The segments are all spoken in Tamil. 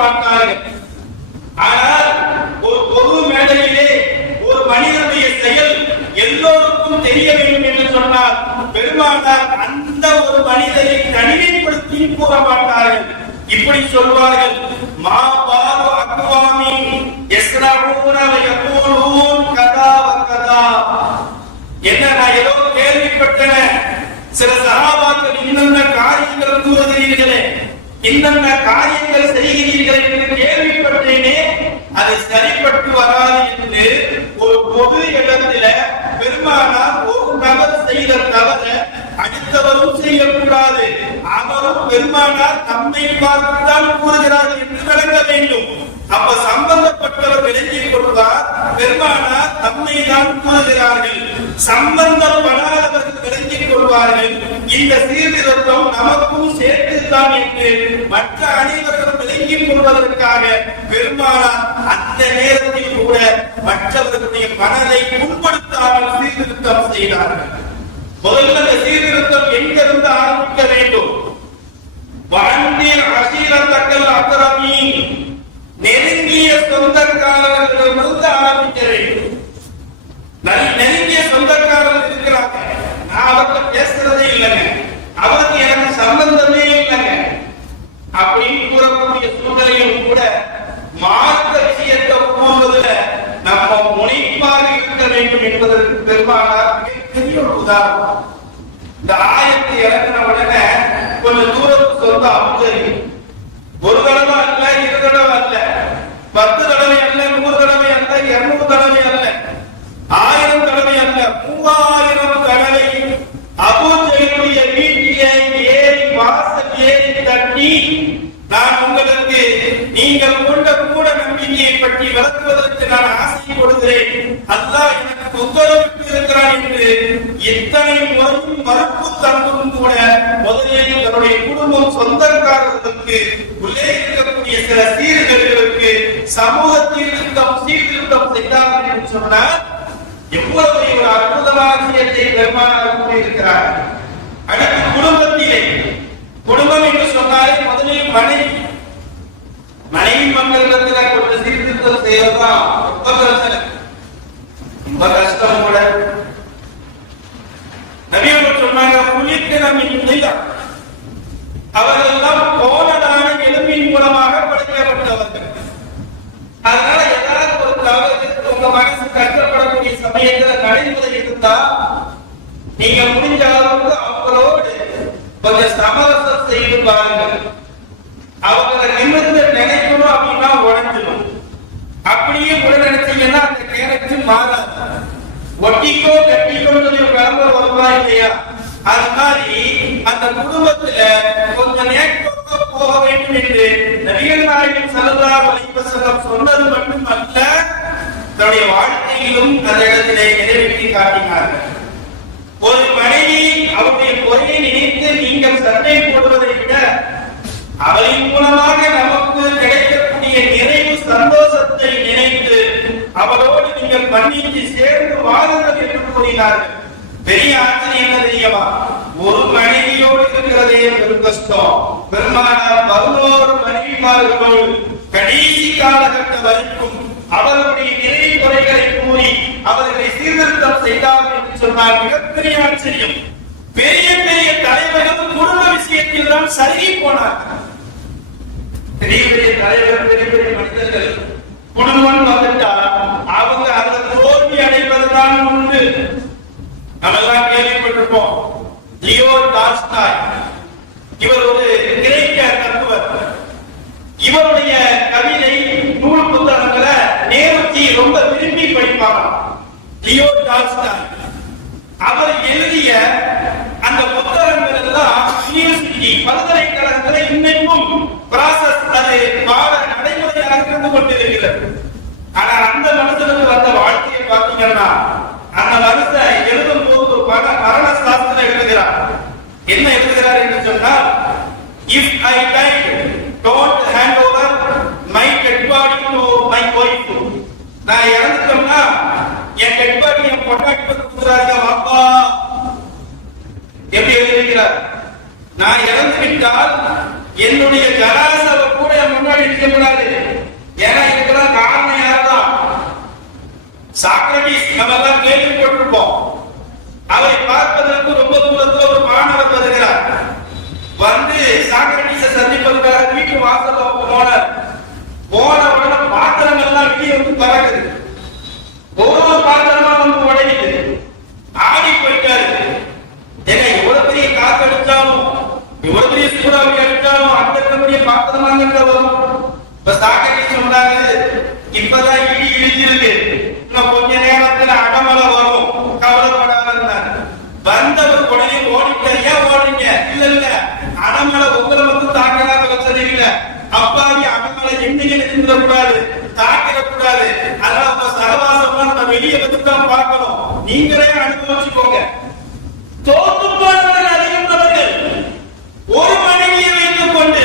மாட்டார்கள். ஆனால் ஒரு பொது மேடையிலே ஒரு மனிதனுடைய செயல் எல்லோருக்கும் தெரிய வேண்டும் என்று சொன்னால் பெருமானார் அந்த ஒரு மனிதரை தனிமைப்படுத்தி கூற மாட்டார்கள். இப்படி சொல்வார்கள், மா பாரு அக்வாமின் யஸ்ரஊன வ யகூலூன் கதா வ கதா. என்ன, நான் ஏதோ கேள்விப்பட்டேன், சில சஹாபாக்கள் இன்னென்ன காரியங்கள் கூறுகிறீர்களே, இன்னென்ன காரியங்கள் செய்கிறீர்கள் என்று கேள்விப்பட்டேனே, அது சரிப்பட்டு வராது என்று ஒரு பொது இடத்துல பெருமானார் ஒரு நபர் செய்த தவற அடுத்தவரும் செய்யக்கூடாது, அவரும் பெருமானார் நம்மை பார்த்துதான் கூறுகிறார்கள் என்று விளங்க வேண்டும். அப்ப சம்பந்தப்பட்டவர் விளங்கிக் கொள்வார், பெருமானார் நம்மை தான் கூறுகிறார்கள். சம்பந்தப்படாதவர்கள் விளங்கிக் கொள்வார்கள், இந்த சீர்திருத்தம் நமக்கும் சேர்த்துதான் என்று மற்ற அனைவரும் விளங்கிக் கொள்வதற்காக பெருமானார் அந்த நேரத்தில் கூட மற்றவர்களுடைய மனதை புண்படுத்தாமல் சீர்திருத்தம் செய்தார்கள். முதல்ல இந்த சீர்திருத்தம் எங்கிருந்து ஆரம்பிக்க வேண்டும்? வந்தீர் அசீரத்தக்கல் அக்ரமீன், நெருங்கிய சொந்தக்காரர்களிடமிருந்து ஆரம்பிக்க வேண்டும். நெருங்கிய சொந்தக்காரர்கள் இருக்கிறாங்க, நான் அவர்கிட்ட பேசுறதே இல்லைங்க, அவருக்கு எனக்கு சம்பந்தமே இல்லைங்க அப்படின்னு கூறக்கூடிய சூழ்நிலையும் கூட மார்க்க விஷயத்தை கூறுவதில் நம்ம முனைப்பாக இருக்க வேண்டும் என்பதற்கு பெருமானார் மிகப்பெரிய ஒரு உதாரணம். இந்த ஆயத்தை இறங்கின உடனே கொஞ்சம் தூரத்துக்கு சொந்த அபுஜரி ஒரு தடவை அல்ல, இரு தடவை அல்ல, 10 தடவை அல்ல, 100 தடவை அல்ல, 200 தடவை அல்ல, 1000 தடவை அல்ல, 3000 தடவை அபூஜஹலுடைய வீட்டிலே ஏறி வாசல் ஏறி தட்டி, நான் உங்களுக்கு நீங்கள் கொண்ட கூட நம்பிக்கையை பற்றி விளக்குவதற்கு நான் ஆசைப்படுகிறேன், அல்லாஹ் எனக்கு உத்தரவிட்டு இருக்கிறான் என்று எத்தனை முறையும் மறுப்பு தந்தும் கூட முதலில் தன்னுடைய குடும்பம் சொந்தக்காரர்களுக்கு உள்ளே இருக்கக்கூடிய சில சீர்கேடுகளுக்கு சமூகத்தில் சீர்திருத்தம் செய்தார்கள் என்று சொன்னால் எவ்வளவு ஒரு அற்புதமான விஷயத்தை பெருமானார் கூறியிருக்கிறார். அடுத்து குடும்பத்திலே, குடும்பம் என்று சொன்னாலே முதலில் மனைவி மக்களிடத்தில் கொஞ்சம் சீர்திருத்தம் செய்வதுதான் ரொம்ப கஷ்டம் கூட. நபி அவர்கள் சொன்னாங்க, அவர்கள் எல்லாம் கோணலான எலும்பின் மூலமாக படைக்கப்பட்டவர்கள். அதனால ஏதாவது ஒரு தவறு உங்க மனசு கஷ்டப்படக்கூடிய சமயத்தில் நடைமுறை இருந்தா நீங்க முடிஞ்ச அளவுக்கு அவங்களோடு கொஞ்சம் சமரசம் செய்து பாருங்கள். அவங்களை நிமிர்ந்து நினைக்கணும் அப்படின்னா உடஞ்சிடும். அப்படியே கூட நினைச்சீங்கன்னா அந்த கேரக்டர் மாறாது. ஒட்டிக்கோ கட்டிக்கோன்னு சொல்லி ஒரு விளம்பரம் வருவா இல்லையா, அது மாதிரி அந்த குடும்பத்துல கொஞ்சம் நேர்கோக்க போக வேண்டும் என்று நபிகள் நாயகம் ஸல்லல்லாஹு அலைஹி வஸல்லம் சொன்னது மட்டுமல்ல, தன்னுடைய வாழ்க்கையிலும் அந்த இடத்திலே நிறைவேற்றி காட்டினார்கள். ஒரு மனைவி அவருடைய குறையை நினைத்து நீங்கள் சண்டை போடுவதை விட அவரின் மூலமாக நமக்கு கிடைக்கக்கூடிய நிறைவு சந்தோஷத்தை நினைத்து அவரோடு நீங்கள் மன்னித்து சேர்ந்து வாழுங்கள் என்று கூறினார்கள். பெரிய ஆச்சரியம் என்ன தெரியுமா? ஒரு மனைவியோடு இருக்கிறதே பெரும் கஷ்டம். பெருமானார் 11 மனைவிமார்களோடு கடைசி காலகட்டம் வரைக்கும் அவர்களுடைய நிறை குறைகளை கூறி அவர்களை சீர்திருத்தம் செய்தார்கள் என்று சொன்னால் மிகப்பெரிய ஆச்சரியம். பெரிய பெரிய தலைவர்கள் குடும்ப விஷயத்தில் தான் சருகி போனார்கள். பெரிய பெரிய தலைவர்கள், பெரிய பெரிய மனிதர்கள் குடும்பம் வந்துட்டால் அவங்க அந்த தோல்வி அடைவதுதான் உண்டு. நம்மெல்லாம் கேள்விப்பட்டிருப்போம். லியோ டால்ஸ்டாய், இவர் ஒரு கிரேக்க தத்துவர். இவருடைய கவிதை நூல் புத்தகங்களை நேருஜி ரொம்ப விரும்பி படிப்பாராம். லியோ டால்ஸ்டாய் அவர் எழுதிய அந்த புத்தகங்கள் எல்லாம் யூனிவர்சிட்டி பல்கலைக்கழகங்களை இன்னைக்கும் ப்ராசஸ் அது பாட நடைமுறையாக இருந்து கொண்டிருக்கிறது. ஆனால் அந்த மனுஷனுக்கு வந்த வாழ்க்கையை பார்த்தீங்கன்னா அந்த மனுஷன் எழுதும் போது மரண சாஸ்திரம் எழுதுகிறார். என்ன எழுதுகிறார் என்று சொன்னால், if I died, don't hand over my dead body to my wife. நான் இறந்துட்டோம்னா என் டெட் பாடி என் பொண்டாட்டிக்கு கொடுக்குறாங்க வாப்பா. எப்படி எழுதியிருக்கிறார்? நான் இறந்து விட்டால் என்னுடைய ஜனாசாவை கூட முன்னாடி நிற்கக்கூடாது வாசல்ல போன உடனே பாத்திரங்கள்லாம் வெளியே வந்து பறக்குது. ஒவ்வொரு பாத்திரமா வந்து உடையுது. ஆடி போயிட்டாரு. ஏங்க எவ்வளவு பெரிய காத்து அடிச்சாலும் எவ்வளவு பெரிய சூறாவளி அடிச்சாலும் அங்க இருக்கக்கூடிய பாத்திரமா அங்க வரும். இப்ப சாக்கடை சொன்னாங்க, இப்பதான் இடி இடிச்சிருக்கு, இன்னும் கொஞ்ச நேரத்துல அடமலை வரும், கவலைப்படாத. வந்தவர் உடனே ஓடிட்டார். ஏன் ஓடுறீங்க? இல்ல அடமலை உங்களை வந்து தாக்கலாத வச்சது இல்ல, அப்பாவி அடமலை என்னைக்கு நின்றுடக்கூடாது, தாக்கிடக்கூடாது. அதனால உங்க சகவாசம்லாம் நம்ம வெளியே வந்து தான் பார்க்கணும். நீங்களே அனுபவிச்சுக்கோங்க. தோத்து போனவர்கள் அதிகம் நபர்கள். ஒரு மனைவியை வைத்துக் கொண்டு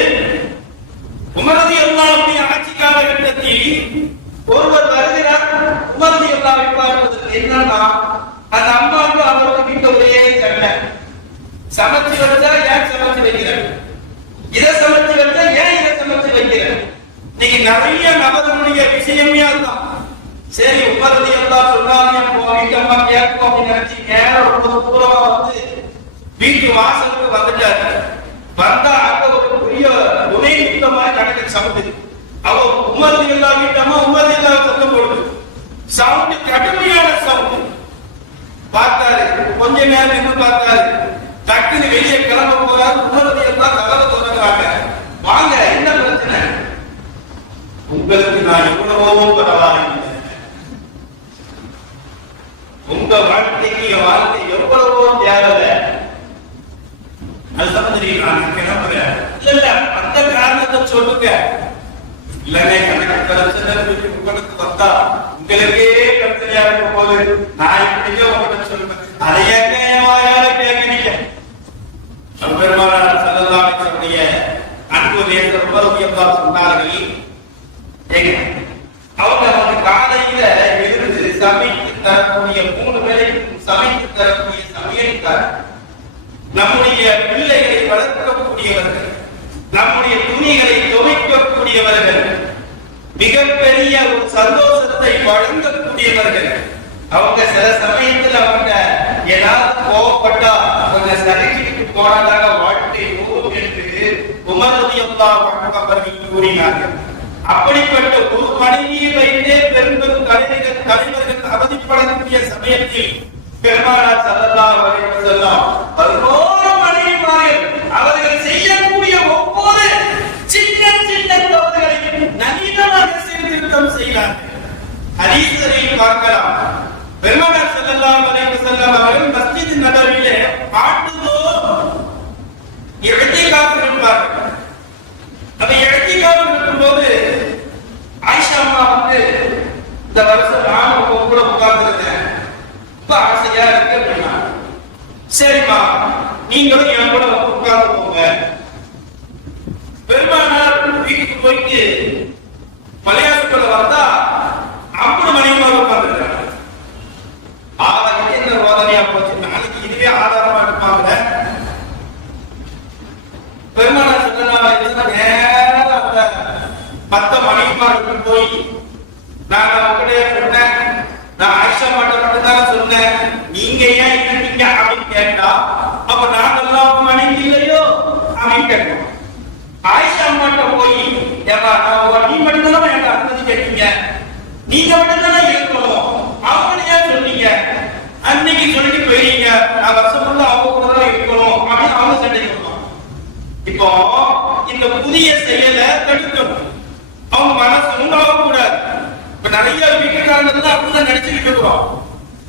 உமரது எல்லாருடைய ஆட்சி காலகட்டத்தில் ஒருவர் வருகிறார். உமரது எல்லாரை பார்ப்பதற்கு என்னன்னா, அந்த அம்மாவுக்கு அவருக்கு வீட்டு ஒரே சண்டை. சமைச்சு வச்சா ஏன் சமைச்சு வைக்கிறேன், இதை சமைச்சு வச்சா ஏன் இதை சமைச்சு வைக்கிறேன். இன்னைக்கு நிறைய நபர்களுடைய விஷயமே அதுதான். சரி உமரது எல்லாம் சொன்னாங்க, வீட்டு அம்மா கேட்கும் அப்படின்னு நினைச்சு நேரம் ரொம்ப தூரமா வந்து வீட்டு வாசலுக்கு வந்துட்டாரு. வந்தா அங்க ஒரு பெரிய துணை யுத்தமா நடக்க சவுண்டு. அவ உமரது எல்லாம் வீட்டம்மா உமரது எல்லாம் சத்தம் போடுது. சவுண்டு கடுமையான சவுண்டு. பார்த்தாரு, கொஞ்ச நேரம் இருந்து பார்த்தாரு. டக்குன்னு வெளியே கிளம்ப போறாரு. உமரது எல்லாம் கதவை தொடங்குறாங்க. வாங்க, என்ன பிரச்சனை? உங்களுக்கு நான் எவ்வளவோ பரவாயில்லை, உங்க வாழ்க்கைக்கு என் வாழ்க்கை எவ்வளவோ தேவை, அது சம்பந்தம் கிளம்புறேன். இல்ல அந்த காரணத்தை சொல்லுங்க. இல்லைங்க எனக்கு பிரச்சனை உங்களுக்கு வந்தா உங்களுக்கே பிரச்சனையா இருக்கும் போது நான் இப்படியே உங்கள்கிட்ட சொல்லுவேன். அதை ஏங்க என் வாயால கேட்கிறீங்க? பெருமானார் ஸல்லல்லாஹு அலைஹி வஸல்லம் அன்பு நேசர் உமர் சொன்னார்கள், அவங்க வந்து காலையில எழுந்து சமைத்து தரக்கூடிய 3 வேளைக்கும் சமைத்து தரக்கூடிய சமையல்கார், நம்முடைய பிள்ளைகளை வளர்க்கக்கூடியவர்கள், நம்முடைய துணிகளை துவைக்கக்கூடியவர்கள், மிகப்பெரிய ஒரு சந்தோஷத்தை வழங்கக்கூடியவர்கள். அவங்க சில சமயத்தில் அவங்க ஏதாவது கோவப்பட்டா கொஞ்சம் சரிக்கிட்டு போனதாக வாழ்க்கை போகும் என்று உமர் ரலியல்லாஹு அன்ஹு அவர்கள் கூறினார்கள். அப்படிப்பட்ட ஒரு மனைவியை வைத்தே பெரும் பெரும் தலைவர்கள் அவதிப்படக்கூடிய சமயத்தில் பெருமானார் ஸல்லல்லாஹு அலைஹி வஸல்லம் 11 மனைவிமார்கள் அவர்கள் செய்யக்கூடிய ஒவ்வொரு சின்ன சின்ன தவறுகளையும் நவீனமாக சீர்திருத்தம் செய்கிறார்கள். ஹதீஸில் பார்க்கலாம், பெருமானார் ஸல்லல்லாஹு அலைஹி வஸல்லம் அவர்கள் மஸ்ஜித் நபவியிலே பாட்டுதோறும் இஹ்திகாஃப் இருப்பார்கள். அப்ப இஹ்திகாஃப் இருக்கும்போது ஆயிஷா அம்மா வந்து இந்த வருஷம் நான் உங்க கூட உட்கார்ந்துருக்கேன், ரொம்ப ஆசையா இருக்கு அப்படின்னா, சரிம்மா நீங்களும் என் கூட உட்கார்ந்து போங்க. பெருமானார் வீட்டுக்கு போயிட்டு மலையாளத்துல வந்தா 50 மணிக்கு உட்கார்ந்துருக்காங்க. என்ன ரோதனையா போச்சு, நாளைக்கு இதுவே ஆதாரமா இருப்பாங்க. பெருமானார் சொன்னா நேரம் அந்த 10 மணிக்கு போய் நான் உங்ககிட்ட சொன்னேன், நான் ஆயிஷா மாட்ட மட்டும் தான் சொன்னேன், நீங்க ஏன் இருக்கீங்க அப்படின்னு கேட்டா, அப்ப நாங்கெல்லாம் மனைவி இல்லையோ அப்படின்னு கேட்டோம். ஆயிஷா மாட்ட போய் நீ மட்டும் தான் என்கிட்ட அனுமதி கேட்டீங்க, நீங்க மட்டும் தான் இருக்கணும் அவங்க ஏன் சொன்னீங்க, அன்னைக்கு சொல்லிட்டு போயிருக்கீங்க, நான் வருஷம் அவங்க கூட தான் இருக்கணும் அப்படின்னு அவங்க சண்டை பண்ணுவோம். இப்போ இந்த புதிய செயலை தடுக்கணும், அவங்க மனசு உண்டாக கூடாது. இப்ப நிறைய வீட்டுக்காரங்க அப்படிதான் நினைச்சுக்கிட்டு இருக்கிறோம்.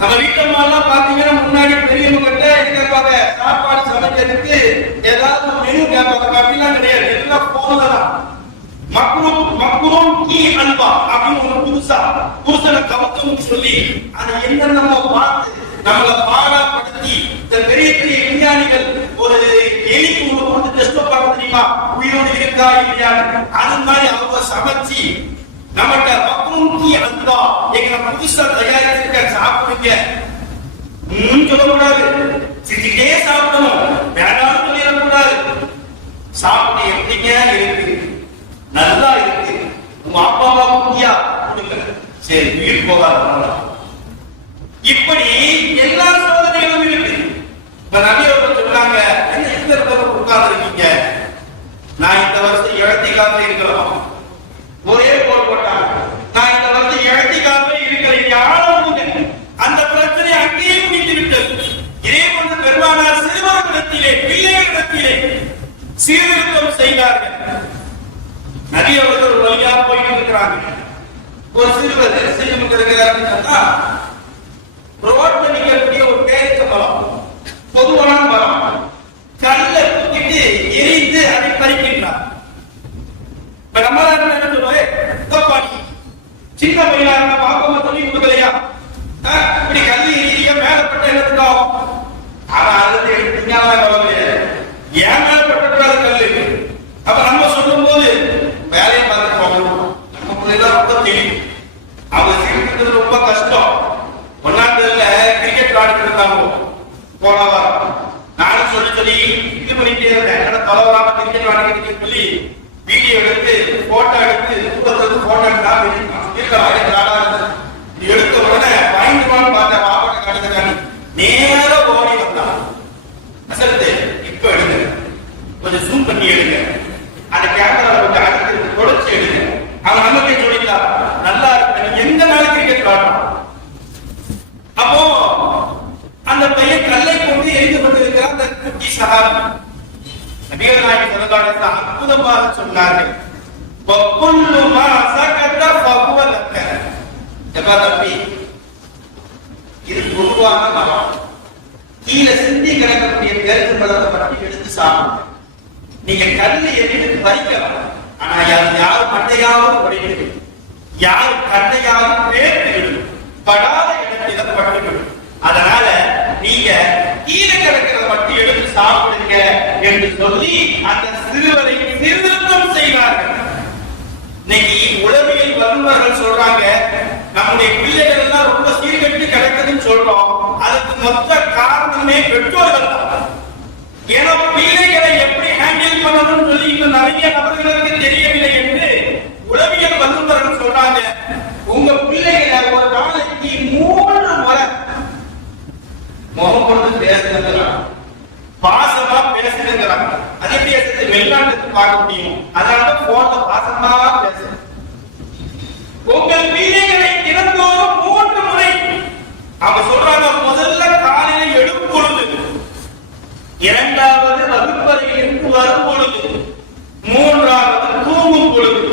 நம்ம வீட்டம்மாலாம் பாத்தீங்கன்னா முன்னாடி பெரியவங்க கிட்ட கேட்பாங்க, சாப்பாடு சமைக்கிறதுக்கு ஏதாவது மெனு கேட்பாங்க, அப்படிலாம் கிடையாது, எல்லாம் போனதான். மக்ரூம் கீ அல்வா அப்படின்னு ஒரு புதுசா புருஷனை கவர்க்கணும்னு சொல்லி அதை என்னென்னமோ பார்த்து நம்மளை பாடாப்படுத்தி இந்த பெரிய பெரிய விஞ்ஞானிகள் ஒரு எலிக்கு உணவு வந்து டெஸ்ட் பண்ண தெரியுமா, உயிரோடு இருக்கா இல்லையா, அது மாதிரி அவங்க சமைச்சு நம்மகிட்ட மக்ரூம் கீ அல்வா எங்களை புதுசா தயாரிச்சிருக்க சாப்பிடுங்க சொல்லக்கூடாது, சிரிச்சுக்கிட்டே சாப்பிடணும், வேண்டாம்னு சொல்லிடக்கூடாது. சாப்பிட்டு எப்படிங்க இருக்கு, நல்லா இருக்கு, உங்க அப்பா அம்மா குட்டியா கொடுங்க, சரி வீட்டு போகாத. இப்படி எல்லா சோதனைகளும் இருக்கு. இப்ப நபி அவர்கள் சொன்னாங்க, என்ன இந்த உட்கார்ந்து இருக்கீங்க, நான் இந்த வருஷம் இடத்தை எழுத்திக்காக இருக்கலாம். ஒரே போல் போட்டாங்க. நான் இந்த வந்து எழுத்திக்காக இருக்கிறேன் யாரும் அந்த பிரச்சனை அங்கேயே முடிந்து விட்டது. இதே போன்று பெருமானார் சிறுவர்களிடத்திலே பிள்ளைகளிடத்திலே சீர்திருத்தம் செய்தார்கள். நபி அவர்கள் ஒரு வழியா போயிட்டு இருக்கிறாங்க. ஒரு சிறுவர் செய்து இருக்கிறாருன்னு சொன்னா ரோட்ல நிற்கக்கூடிய ஒரு பேரிச்ச மரம், பொதுவான மரம், கல்ல தூக்கிட்டு எரிந்து அதை பறிக்கின்றார். இப்ப நம்ம என்ன சொல்லுவோம், சின்ன பையனா இருந்தா பாப்பமா சொல்லி கொடுக்கலையா, இப்படி கல்வி எரியா மேலப்பட்ட எடுத்துட்டோம். ஆனா அதை எடுத்தீங்க ஏன் மேலப்பட்டு கல்லு. அப்ப நம்ம சொல்லும் போது வேலையை பார்த்து போகணும். நம்ம பிள்ளைதான் ரொம்ப தெரியும். அவங்க சீர்திருத்தது ரொம்ப கஷ்டம். ஒன்னாந்ததுல கிரிக்கெட் விளையாடிட்டு இருந்தாங்க. போன வாரம் நானும் சொல்லி இது பண்ணிட்டே இருந்தேன். என்னோட தலைவராம கிரிக்கெட் விளையாடிட்டு சொல்லி வீடியோ எடுத்து போட்டோ எடுத்து போட்டோ எடுத்த உடனே பயங்கரமான பார்த்த பாப்பாட்ட காட்டுறதுக்காண்டி நேர ஓடி வந்தான். அசத்து இப்ப எடுங்க, கொஞ்சம் ஜூம் பண்ணி எடுங்க, அந்த கேமரா கொஞ்சம் அடுத்து தொடர்ச்சி எடுங்க. அவன் நமக்கே சொல்லிட்டா நல்லா இருக்கு, எந்த நாள் கிரிக்கெட் விளையாடணும். அப்போ அந்த பையன் கல்லை கொண்டு எரிந்து கொண்டிருக்கிற அந்த குட்டி சகாபி நபிகள் நாயகம் ஸல்லல்லாஹு அலைஹி வஸல்லம் அற்புதமாக சொன்னார்கள், வகுல்லுமா சகத ஃபஹுவ லக்க. எப்பா தம்பி, இது பொதுவான மரம், கீழே சிந்தி கிடக்கக்கூடிய பேருந்து பழத்தை பற்றி எடுத்து சாப்பிடுங்க. நீங்க கல்லை எரிந்து பறிக்கலாம், ஆனா யாரும் மண்டையாவது உடைந்து யாரும் கண்டையாவது பேர்த்து படாத இடத்தில பட்டுவிடும். அதனால நீங்க கீழே கிடக்கிறத மட்டும் எடுத்து சாப்பிடுங்க என்று சொல்லி அந்த சிறுவரை சீர்திருத்தம் செய்வார்கள். இன்னைக்கு உளவியல் வல்லுநர்கள் சொல்றாங்க, நம்முடைய பிள்ளைகள் எல்லாம் ரொம்ப சீர்கெட்டு கிடக்குதுன்னு சொல்றோம். அதுக்கு மொத்த காரணமே பெற்றோர்கள் தான். ஏன்னா பிள்ளைகளை எப்படி ஹேண்டில் பண்ணணும்னு சொல்லி இன்னும் நிறைய நபர்களுக்கு தெரியவில்லை என்று உளவியல் வல்லுநர்கள் சொல்றாங்க. உங்க பிள்ளைகளை ஒரு நாளைக்கு 3 முறை முகம் கொடுத்து பேசுகிறாங்க, பாசமா பேசுகிறாங்க. அது எப்படி பேசுறது வெளிநாட்டுக்கு பார்க்க முடியும். அதனால போன்ல பாசமா பேசு. உங்கள் பிள்ளைகளை தினந்தோறும் 3 முறை அவங்க சொல்றாங்க. முதல்ல காலையில் எழும் பொழுது, இரண்டாவது வகுப்பறையிலிருந்து வரும் பொழுது, மூன்றாவது தூங்கும் பொழுது.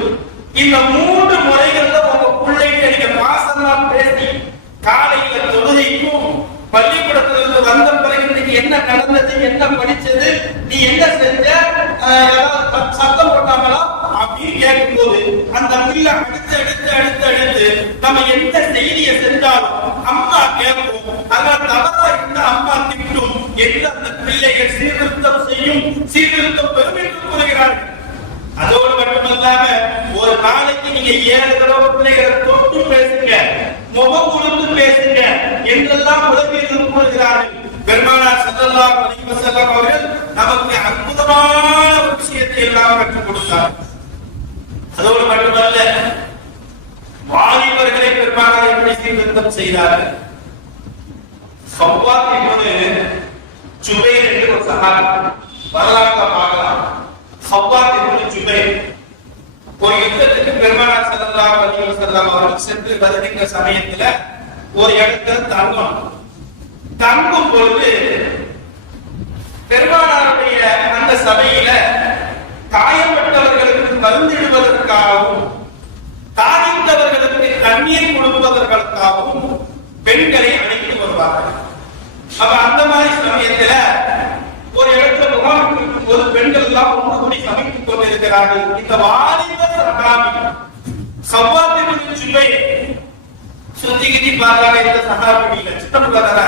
இந்த 3 முறைகள்ல உங்க பிள்ளைகளை நீங்க பாசமா பேசி காலையில தொழுகைக்கும் பள்ளிக்கூடத்திலிருந்து வந்த பிறகு இன்னைக்கு என்ன நடந்தது, என்ன படிச்சது, நீ என்ன செஞ்ச, சத்தம் போட்டாங்களா அப்படின்னு கேட்கும் போது அந்த பிள்ளை அடுத்து நம்ம எந்த செய்தியை செஞ்சாலும் அம்மா கேட்போம். அதனால தவறா இருந்த அம்மா திட்டும் என்று அந்த பிள்ளைகள் சீர்திருத்தம் செய்யும், சீர்திருத்தம் பெறும் என்று கூறுகிறார்கள். அதோடு மட்டுமல்லாம ஒரு நாளைக்கு நீங்க 7 தடவை பிள்ளைகளை தொட்டு பேசுங்க, முகம் கொடுத்து பேசுங்க என்றெல்லாம் உலகில் கூறுகிறார்கள். பெருமானார் ஸல்லல்லாஹு அலைஹி வஸல்லம் அவர்கள் நமக்கு அற்புதமான விஷயத்தை எல்லாம் கற்றுக் கொடுத்தார். அதோடு மட்டுமல்ல, வாலிபர்களை பெருமானார் எப்படி சீர்திருத்தம் செய்தார்கள். சவ்வாத் என்பது ஜுபைர் என்று ஒரு சஹாபி, வரலாற்றை பார்க்கலாம். சவ்வாத் என்பது ஜுபைர் ஒரு யுத்தத்துக்கு பெருமானார் ஸல்லல்லாஹு அலைஹி வஸல்லம் அவர்கள் சென்று வருகின்ற சமயத்துல ஒரு இடத்துல தங்கும் பொழுது பெருமானாருடைய அந்த சபையில காயப்பட்டவர்களுக்கு மருந்திடுவதற்காகவும் தானித்தவர்களுக்கு தண்ணீர் கொடுப்பதற்காகவும் பெண்களை அழைத்து வருவார்கள். அப்ப அந்த மாதிரி சமயத்துல ஒரு இடத்துல முகாம் இருக்கும் போது பெண்கள் எல்லாம் ஒன்று கூடி சமைத்துக் கொண்டிருக்கிறார்கள். இந்த வாலிப சகாபி சவ்வாத்தின் சுவை சுத்திகிட்டி பார்த்தாங்க. இந்த சகாபி இல்ல சித்தமுள்ளதான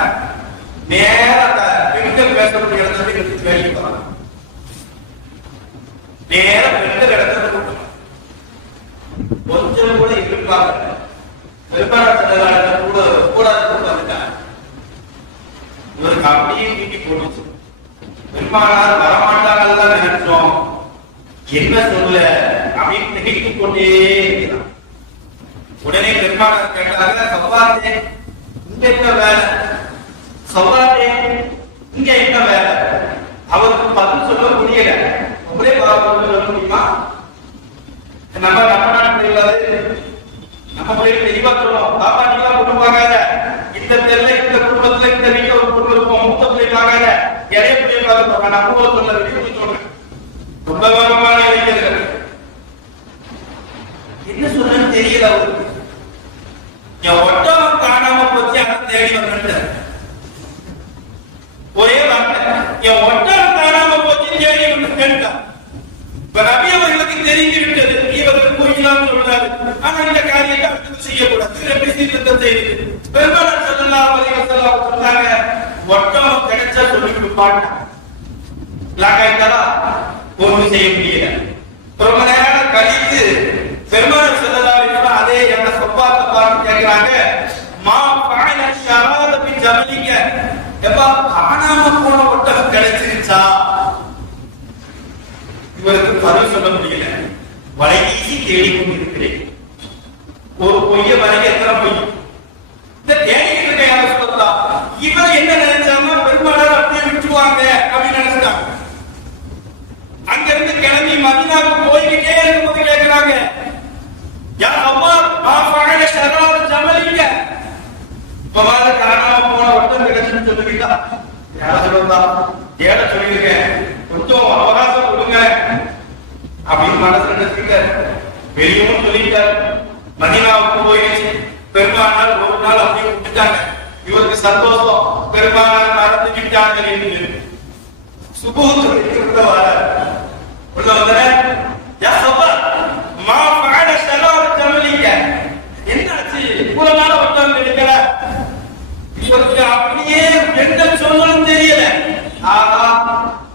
நேர பெண்கள் பேசக்கூடிய இடத்துல வேலைக்கு போறாங்க. நேர பெண்கள் இடத்துல கூட்டம் கொஞ்சம் கூட இருப்பாங்க. பெரும்பாலும் கூட வந்துட்டாங்க. இவருக்கு அப்படியே வீட்டி போட்டு பெருமானார் வரமாட்டார்கள் நினைச்சோம். என்ன சொல்ல அப்படின்னு திகைத்துக் கொண்டே இருக்கிறான். உடனே பெருமானார் கேட்டாங்க, சவ்வாத்தே இங்க என்ன வேலை, சவ்வாத்தே இங்க என்ன வேலை? அவருக்கு பதில் சொல்ல முடியல. அப்படியே சொல்ல முடியுமா? நம்ம நாட்டில் இல்லாது நம்ம பிள்ளைகள் தெளிவா சொல்லுவோம், பாப்பா நீங்க கொண்டு போகாத, இந்த தெருல இந்த குடும்பத்துல இந்த வீட்டுல ஒரு பொண்ணு இருக்கும், மூத்த பிள்ளை பார்க்காத, இளைய பிள்ளை பார்த்து நம்ம ஊர் சொல்ல வெளியே சொல்றேன். ரொம்ப விவரமான இளைஞர்கள் என்ன சொல்றேன்னு தெரியல அவருக்கு. என் ஒட்டகம் காணாம போச்சு, அதை தேடி வந்துட்டு ஒரே வார்த்தை, என் ஒட்டகம் காணாம போச்சு தேடி வந்து கேட்டான். இப்ப நபி அவர்களுக்கு தெரிந்து விட்டது இவர்கள் பொய்யலாம் சொல்றாரு, ஆனா இந்த காரியத்தை அடுத்து செய்யக்கூடாது, எப்படி சீர்திருத்தம் செய்யுது. பெருமானார் ஸல்லல்லாஹு அலைஹி வஸல்லம் சொன்னாங்க, ஒட்டகம் கிடைச்சா சொல்லி கொடுப்பாங்க, லாகாய்த்தாரா ஒன்றும் செய்ய முடியல. ரொம்ப நேரம் கழித்து பெருமானார் ஸல்லல்லாஹு அலைஹி வஸல்லம் அதே என்ன சொப்பாத்த பார்த்து கேட்கிறாங்க, மா ஃபஅல ஷராத பி ஜமலிக, எப்பா காணாம போன ஒட்டகம் கிடைச்சிருச்சா? இவருக்கு பதில் சொல்ல முடியல. வலைவீசி தேடிக்கொண்டிருக்கிறேன். ஒரு பொய்ய வரைக்கும் எத்தனை பொய் இந்த தேடிக்கிட்டு இருக்க யார சொல்லலாம். இவர் என்ன நினைச்சாங்கன்னா பெருமானார் அப்படியே விட்டுருவாங்க அப்படின்னு நினைச்சிட்டாங்க. அங்க இருந்து கிளம்பி மதீனாவுக்கு போய்கிட்டே இருக்கும்போது கேட்கிறாங்க, யா அம்மா மா ஃபஅல ஷராத ஜமலிக, பவாத காணாம போன ஒட்டகம் கிடைச்சுன்னு சொல்லுவீங்களா? யார சொல்லலாம், தேட சொல்லியிருக்கேன், கொஞ்சம் அவகாசம் கொடுங்க அப்படின்னு மனசு நினைச்சுக்க. வெளியும் சொல்லிட்டார், மதீனாவுக்கு போயிடுச்சு. பெருமானார் ஒரு நாள் அப்படியே விட்டுட்டாங்க. இவருக்கு சந்தோஷம், பெருமானார் மறந்து விட்டாங்க என்று சுபூத் சொல்லிட்டு வர உள்ள வந்தன, யா சபர் மா ஃபஅல ஷராத ஜமலிக, என்னாச்சு இவ்வளவு நாள் ஒட்டகம் கிடைக்கல? இவருக்கு அப்படியே என்ன சொல்லணும் தெரியல. ஆனா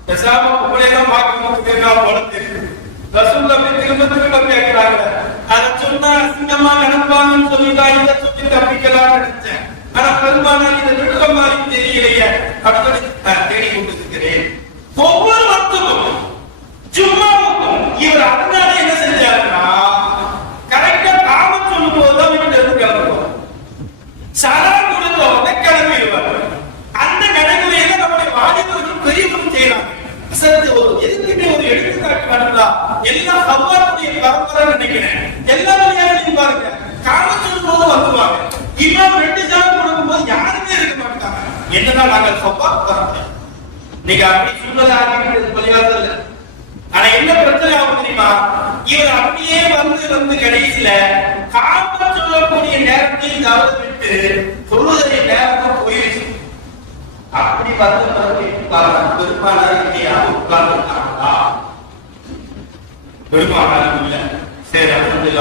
பேசாம உங்களையெல்லாம் பார்க்கணும் தெரியா போனது. ரசூலுல்லாஹி திரும்ப திரும்ப கேட்கிறாங்க, அதை சொன்னா அசிங்கமா நினைப்பாங்கன்னு சொல்லிதான் இதை சொல்லி தப்பிக்கலாம் நினைச்சேன். ஆனா பெருமானார் இதை விடுற மாதிரி தெரியலையே அப்படின்னு நான் தேடிக்கொண்டிருக்கிறேன். ஒவ்வொரு வக்துக்கும் ஜும்மாவுக்கும் இவர் அதனால என்ன செஞ்சாருன்னா, கரெக்டா காம சொல்லும் போதுதான் வீட்டுல இருந்து கிளம்புவார். சலாம் கொடுத்த உடனே கிளம்பிடுவார். அந்த நடைமுறையில நம்முடைய வாலிபர்களும் பெரியவர்களும் செய்யறாங்க. ஒரு எதுக்குமே ஒரு எடுத்துக்காட்டு காட்டுதா, எல்லாம் ஹவ்வாருடைய பரம்பரை நினைக்கிறேன். எல்லா வழியாலையும் பாருங்க, காம சொல்லும் போது வந்துருவாங்க. இமாம் 2 ஜாம் கொடுக்கும்போது யாருமே இருக்க மாட்டாங்க. என்னதான் நாங்கள் ஹவ்வா பரம்பரை, நீங்க அப்படி சொல்றது ஆரம்பிக்கிறது பலியாதல் இல்லை. ஆனா என்ன பிரச்சனை ஆகும் தெரியுமா, இவர் அப்படியே வந்து கடைசியில காம சொல்லக்கூடிய நேரத்தில் தவறு விட்டு சொல்வதை நேரத்தை போயிருச்சு. அப்படி வந்து பெருமானார் இல்லையா உட்கார்ந்துட்டாங்களா? பெருமானார் இல்ல. சரி,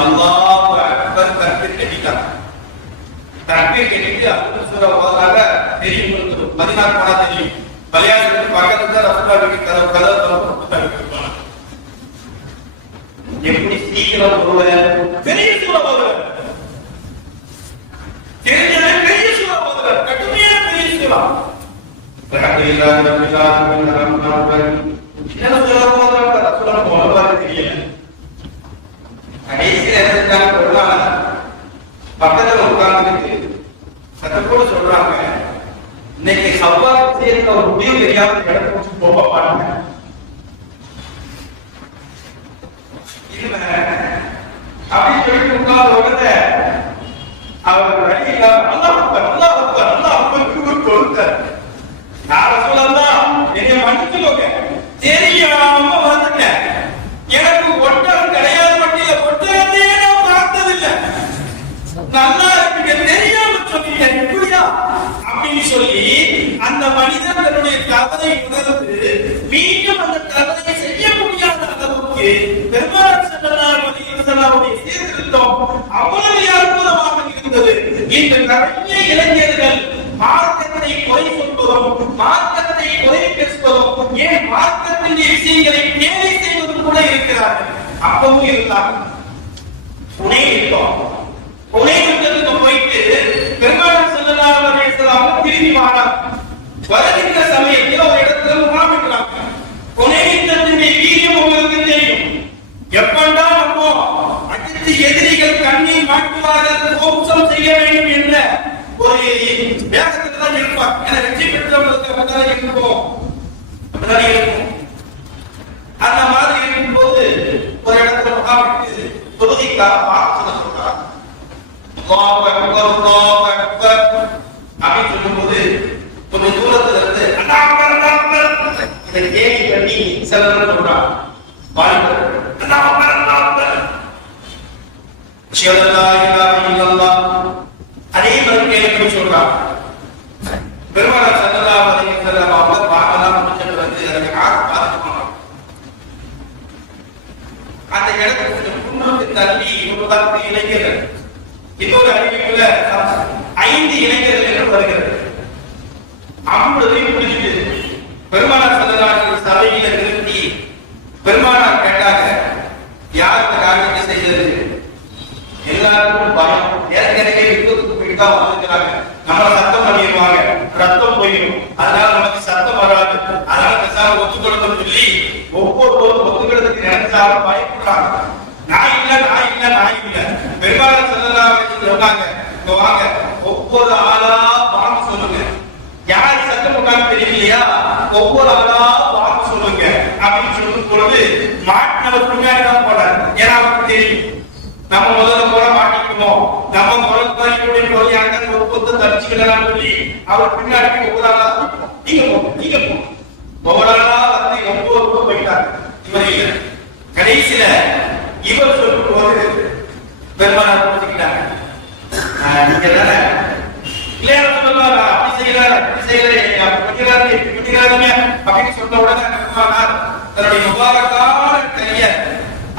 அல்லாஹ் அக்பர் தக்பீர் கட்டிட்டாங்க. தக்பீர் கட்டிட்டு அல்லாஹ் சூரா ஓதுறாங்க. தெரியும், 14 போனா தெரியும். பலியாசத்துக்கு பக்கத்துல ரசூலுல்லாஹ் வீட்டு கதவு திறந்து எப்படி சீக்கிரம் போடுவார், பெரிய சூரா ஓதுவார், தெரிஞ்சது பெரிய சூரா ஓதுவார், கடுமையான பெரிய சூரா. அல்ஹம்துலில்லாஹி ரப்பில் ஆலமீன் ரஹ்மானிர் ரஹீம். என்ன சூரா ஓதுறாங்க ரசூலுல்லாஹ் போலவாறு தெரியல. கடைசியில என்னதான் சொல்றாங்க, பக்கத்துல உட்கார்ந்துட்டு சத்தத்தோட சொல்றாங்க, இன்னைக்கு ஹவ்வா செய்யற ஒரு முடிவு தெரியாம இடத்துக்கு போக மாட்டாங்க. அப்படின்னு சொல்லிட்டு உட்கார்ந்த உடனே அவர் வழி இல்லாம அல்லாஹ் அக்பர் அல்லாஹ் அக்பர் அல்லாஹ் அக்பர் கொடுத்தார். நான் ரசூலல்லாஹ் என்னை மன்னிச்சுக்கோங்க, தெரியாம வந்துட்டேன், எனக்கு ஒட்டகம் கிடையாது, மட்டும் ஒட்டகத்தையே நான் பார்த்ததில்லை, நல்லா இருக்கு தெரியாம சொல்லிட்டேன் இப்படியா அப்படின்னு சொல்லி அந்த மனிதன் தன்னுடைய தவறை உணர்ந்து மீண்டும் அந்த தவறை செய்ய முடியாத அளவுக்கு பெருமானார் ஸல்லல்லாஹு அலைஹி வஸல்லம் சீர்திருத்தம் அவ்வளவு அற்புதமாக இருந்தது. இன்று நிறைய இளைஞர்கள் மார்க்கத்தை குறை சொல்வதும் மார்க்கத்தை குறை பேசுவதும் ஏன் மார்க்கத்தின் விஷயங்களை கேலி செய்வதும் கூட இருக்கிறார்கள். அப்பவும் இருந்தார்கள். புனே இருக்கோம், புனேக்கு போயிட்டு பெருமானார் ஸல்லல்லாஹு அலைஹி வஸல்லம் திரும்பி வராங்க. வருகின்ற சமயத்தில் ஒரு இடத்துல முகாமிடுறாங்க. புனேயினுடைய வீரியம் உங்களுக்கு தெரியும். எப்பண்டா நம்ம அடித்து எதிரிகள் கண்ணீர் மாட்டுவார்கள், மோசம் செய்ய வேண்டும் என்ற ஒரு வேகத்தில் தான் இருப்பார். ஏன்னா வெற்றி பெற்றவங்களுக்கு அப்படிதான் இருக்கும், அப்படிதான் இருக்கும். அந்த மாதிரி இருக்கும்போது ஒரு இடத்துல முகாமிட்டு தொழுகைக்காக பார்த்து சொல்றாங்க. அல்லாஹ் அக்பர் அல்லாஹ் அக்பர் அப்படின்னு சொல்லும்போது கொஞ்சம் தூரத்துல இருந்து அல்லாஹ் அக்பர் அல்லாஹ் அக்பர் இதை கேள்வி பண்ணி சிலர் சொல்றாங்க. வாலிபர் அல்லாஹ் அக்பர் அல்லாஹ் அக்பர் அஷ்ஹது அல்லா இலாஹா இல்லல்லாஹ் அதே மாதிரி கேள்வி சொல்றாங்க. பெருமானார் ஸல்லல்லாஹு அலைஹி வஸல்லம் அவங்க பாக்கலாம் முடிச்சது வந்து அதை பார்த்துக்கணும். அந்த இடத்துக்கு கொஞ்சம் முன்னோக்கி தள்ளி ஒரு 10 இளைஞர்கள், இன்னொரு அறிவிப்புல 5 இளைஞர்கள் என்று வருகிறது. அம்புதையும் முடிச்சுட்டு பெருமானார் ஸல்லல்லாஹு அலைஹி வஸல்லம் சபையில நிறுத்தி பெருமானார் கேட்டாங்க, யார் இந்த காரியத்தை செய்தது? எல்லாருக்கும் பயம். ஏற்கனவே யுத்தத்துக்கு போயிட்டா வந்துக்கிறாங்க, நம்மள சத்தம் பண்ணிடுவாங்க, ரத்தம் போயிடும், அதனால நமக்கு சத்தம் வராது, அதனால பேசாம ஒத்துக்கொள்ளணும்னு சொல்லி ஒவ்வொருவரும் ஒத்துக்கிறதுக்கு நினைச்சாலும் பயப்படுறாங்க. நான் இல்ல பெருமானார் ஸல்லல்லாஹு அலைஹி வஸல்லம் சொன்னாங்க, இங்க வாங்க, ஒவ்வொரு ஆளா வாங்க சொல்லுங்க. யார் சத்தம் போட்டாங்க தெரியலையா, ஒவ்வொரு ஆளா வாங்க சொல்லுங்க அப்படின்னு சொல்லும் பொழுது மாட்டினவர் பின்னாடி தான் போனார். ஏன்னா அவருக்கு தெரியும் நம்ம முதல்ல போற மாட்டிக்கணும், நம்ம முதல் போய் அங்க ஒப்பந்த தப்பிச்சுக்கலாம் சொல்லி அவர் பின்னாடி ஒவ்வொரு நீங்க ஒவ்வொரு வந்து ஒவ்வொரு போயிட்டாங்க. இவர் இல்ல, கடைசியில இவர் சொல்லும் போது பெருமானார் புரிஞ்சுக்கிட்டாங்க, நீங்க தானே இல்லையா சொல்லுவாங்க, அப்படி செய்யறாரு அப்படின்னு சொன்ன உடனே பெருமானார் தன்னுடைய முபாரக்கான கைய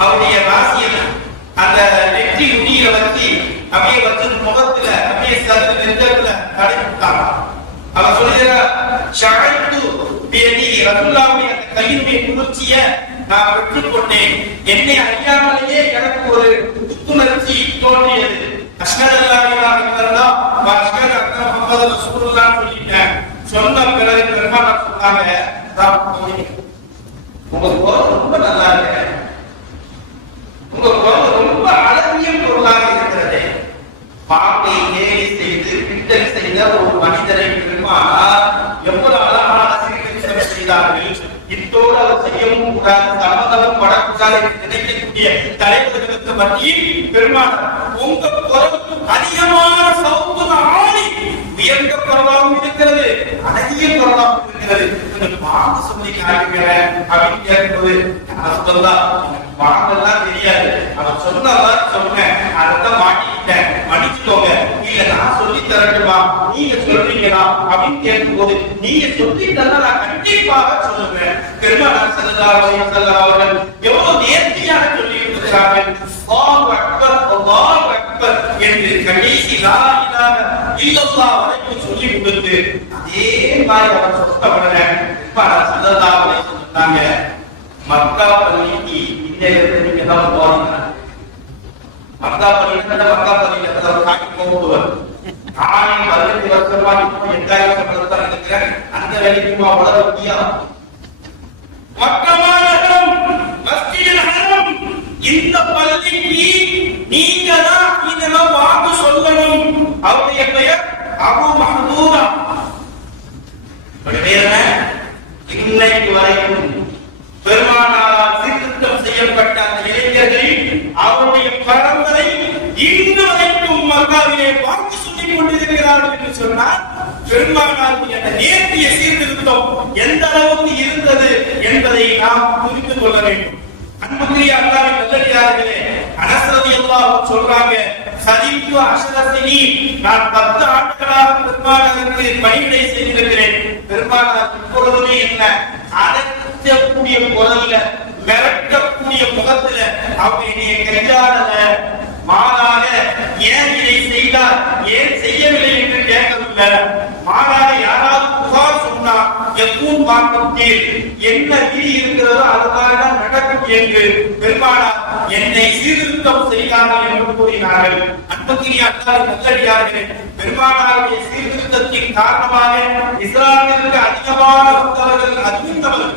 அவருடைய ராசியில அந்த நெற்றி நுனியில வச்சு அப்படியே வச்சு முகத்துல அப்படியே சதுர நெஞ்சத்துல தடைவிட்டாங்க. அவர் சொல்லுகிறார், ஷஅய்து பியதி ரசூலுல்லாஹ்வுடைய அந்த கையினுடைய குளிர்ச்சிய நான் பெற்றுக் கொண்டேன், என்னை அறியாமலேயே எனக்கு ஒரு புத்துணர்ச்சி தோன்றியது. அஷ்ஹது அல்லா இலாஹா இல்லல்லாஹ் வ அஷ்ஹது அன்ன முஹம்மது ரசூலுல்லாஹ் சொல்லிட்டேன். சொன்ன பிறகு பெருமானார் சொன்னாங்க, உங்க குரல் ரொம்ப நல்லா இருக்கு, உங்க குரல் ரொம்ப அழகிய பொருளாக இருக்கிறது. பாம்பை கேலி செய்து கிண்டல் செய்த ஒரு மனிதரை பெருமானார் எவ்வளவு அழகான சிறுகதை செய்தார்கள். இத்தோடு அவர் செய்யவும் கூடாது, சம்மதமும் படக்கூடாது என்று நினைக்கக்கூடிய தலைவர்களுக்கு மத்தியில் பெருமானார் உங்க குரல் அதிகமான சவுத்துல ஆணி உயர்ந்த குரலாகவும் இருக்கிறது, அழகிய குரலாகவும் இருக்கிறது. பாம்பு சொல்லி காட்டுகிறேன் அப்படின்னு கேட்கும்போது பாம்பெல்லாம் தெரியாது, அவன் சொன்னதான் சொன்னேன், அதான் மாட்டிக்கிட்டேன், மன்னிச்சுக்கோங்க, இல்ல நான் சொல்லி தரட்டுமா, நீங்க சொல்றீங்களா அப்படின்னு கேட்கும்போது நீங்க சொல்லிட்டா நான் கண்டிப்பாக சொல்லுவேன். பெருமானார் ஸல்லல்லாஹு அலைஹி வஸல்லம் அவர்கள் எவ்வளவு நேர்த்தியாக சொல்லி இருக்கிறார்கள். அல்லாஹு அக்பர் அல்லாஹு அக்பர் என்று கடைசி லா இலாஹா இல்லல்லாஹ் வரைக்கும் சொல்லி கொடுத்து அதே மாதிரி அவர் சொன்ன உடனே பெருமானார் ஸல்லல்லாஹு அலைஹி வஸல்லம் சொன்னாங்க, மக்கா பள்ளிக்கு இந்த இடத்துல நீங்க தான் போறீங்க. மக்கா பள்ளியில அவர் காட்டி போகும்போது நானே 15 வருஷமா இப்போ 8000 வருஷம் இருக்கிறேன், அந்த வேலைக்குமா வளர முடியும். மக்கா நகரம் மஸ்ஜிதுல் ஹரம், இந்த பள்ளிக்கு நீங்க தான் இதெல்லாம் வாக்கு சொல்லணும். அவருடைய பெயர் அபூ மஹ்தூரா. இன்னைக்கு வரைக்கும் பெருமானாரால் சீர்திருத்தம் செய்யப்பட்ட அந்த இளைஞர்களில் அவருடைய பரம்பரை இன்று வரைக்கும் மக்காவிலே வாக்கு சொல்லிக் கொண்டிருக்கிறார்கள் என்று சொன்னால் பெருமானாருடைய அந்த நேர்த்திய சீர்திருத்தம் எந்த அளவுக்கு இருந்தது என்பதை நாம் புரிந்து கொள்ள வேண்டும். அன்புக்குரிய அல்லாஹ்வின் நல்லடியார்களே, அனஸ் ரலியல்லாஹு சொல்றாங்க, சதித்து அஷரசினி, நான் 10 ஆண்டுகளாக பெருமானாருக்கு பணிவிடை செய்திருக்கிறேன். பெருமானார் இப்பொழுதுமே என்ன அதற்கக்கூடிய குரல்ல மிரட்டக்கூடிய முகத்துல அவருடைய கையாளல மாறாக ஏன் இதை செய்தார், ஏன் செய்யவில்லை என்று கேட்கவில்லை. மாறாக யாராவது புகார் சொன்னார், எப்பவும் பார்க்கத்தில் என்ன விதி இருக்கிறதோ அதுதான் நடக்கும் என்று பெருமானார் என்னை சீர்திருத்தம் செய்தார்கள் என்று கூறினார்கள். அன்புக்குரிய அல்லாஹ்வின் நல்லடியார்களே, பெருமானாருடைய சீர்திருத்தத்தின் காரணமாக இஸ்லாமிற்கு அதிகமான வந்தவர்கள் அதிகந்தவர்கள்.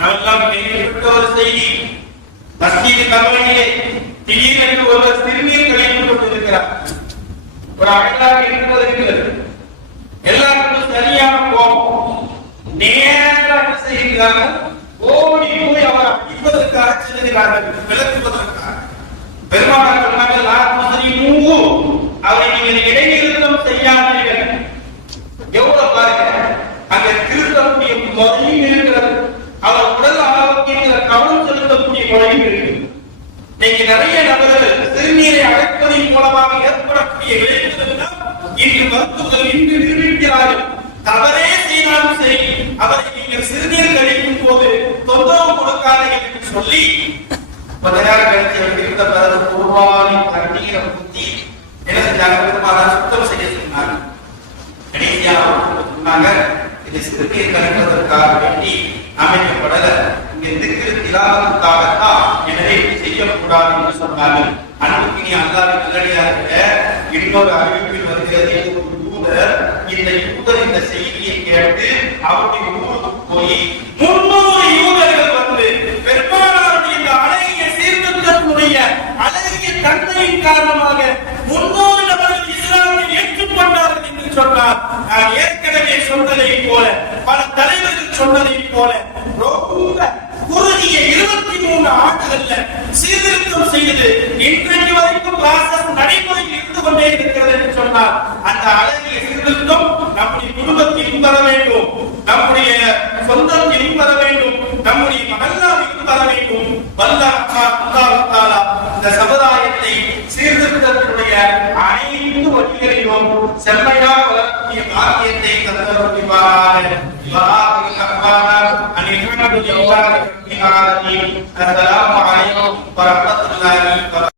நல்லம் கேள்விப்பட்ட ஒரு செய்தி, மஸ்ஜித் நபவியிலே திடீரென்று ஒருவர் சிறுநீர் கழித்துக் கொண்டிருக்கிறார். ஒரு அழகாக இருக்கிறது, எல்லாருக்கும் சரியான கோபம், நேராக செய்கிறார்கள், ஓடி போய் அவர் அடிப்பதற்காக செல்கிறார்கள், விளக்குவதற்காக. அவரை நீங்கள் இடைநிறுத்தம் செய்யாதீர்கள். எவ்வளவு பாருங்க, அங்க திருத்தக்கூடிய முறையும் இருக்கிறது, அவர் உடல் ஆரோக்கியத்தில் கவனம் செலுத்தக்கூடிய முறையும் இருக்கு. இன்னைக்கு நிறைய நபர்கள் சிறுநீரை அடைப்பதன் மூலமாக ஏற்படக்கூடிய விளைவுகள் இன்று மருத்துவர்கள் இன்று நிரூபிக்கிறார்கள். தவறே செய்தாலும் சரி, அவரை நீங்கள் சிறுநீர் கழிக்கும் போது தொந்தரவு கொடுக்காதீர்கள் என்று சொல்லி கொஞ்ச நேரம் கழித்து இருந்த பிறகு பூர்வாலி தண்ணீரை ஊற்றி என்ன செஞ்சாங்க, சுத்தம் செய்ய சொன்னாங்க. கடைசியாக சொன்னாங்க, இது சிறுநீர் கழிப்பதற்காக வேண்டி அமைக்கப்படல, இங்க திக்ர் திலாவத்துக்காகத்தான், எனவே செய்யக்கூடாது என்று சொன்னார்கள். அன்புக்கினி அல்லாஹ்வின் நல்லடியார்களே, இன்னொரு அறிவிப்பில் வருகிறது, இந்த யூதர் இந்த செய்தியை கேட்டு அவருடைய ஊருக்கு போய் 300 யூதர்கள் வந்து பெருமானாருடைய இந்த அழகிய சீர்திருத்தத்துடைய அழகிய தன்மையின் காரணமாக 300 நபர்கள் இஸ்லாமில் ஏற்றுக்கொண்டார்கள் என்று சொன்னார். நான் ஏற்கனவே சொன்னதை போல, பல தலைவர்கள் சொன்னதை போல, ரொம்ப குறுகிய 23 ஆண்டுகள்ல சீர்திருத்தம் செய்து இன்றைக்கு வரைக்கும் ப்ராசஸ் நடைமுறையில் இருந்து கொண்டே இருக்கிறது என்று சொன்னார். அந்த அழகிய சீர்திருத்தம் நம்முடைய குடும்பத்தில் வர வேண்டும், நம்முடைய சொந்தத்தில் வர வேண்டும், நம்முடைய மகல்லாவில் வர வேண்டும். அல்லாஹ் இந்த சமுதாயத்தை சீர்திருத்தத்தினுடைய அனைத்து வழிகளிலும் செம்மையாக வளரக்கூடிய பாக்கியத்தை தந்தருள்வாராக. السلام عليكم ورحمة الله وبركاته.